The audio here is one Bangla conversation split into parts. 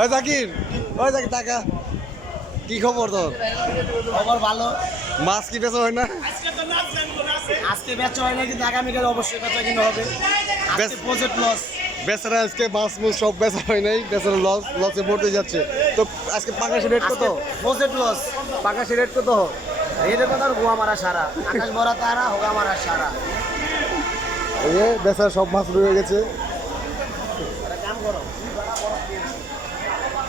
ওই জাকির ওই জাকির টাকা। কি খবর তোর? খবর ভালো। মাছ কি বেচা হয় না? আজকে বেচা হয় না কিন্তু আগামীকাল অবশ্যই বেচা কিনা হবে। আজকে প্রজেক্ট লস বেচারা আজকে মাছ মুছ সব বেচা হয় নাই বেচারা লস লসে পড়তে যাচ্ছে। তো আজকে পাকাশি রেট কত? প্রজেক্ট লস পাকাশি রেট কত? রেটের কথা গোয়া মারা সারা। আকাশ ভরা তারা হোগা মারা সারা। এই বেচারা সব মাছ রয়ে গেছে। কাম করো।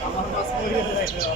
甘みがすごいですよ。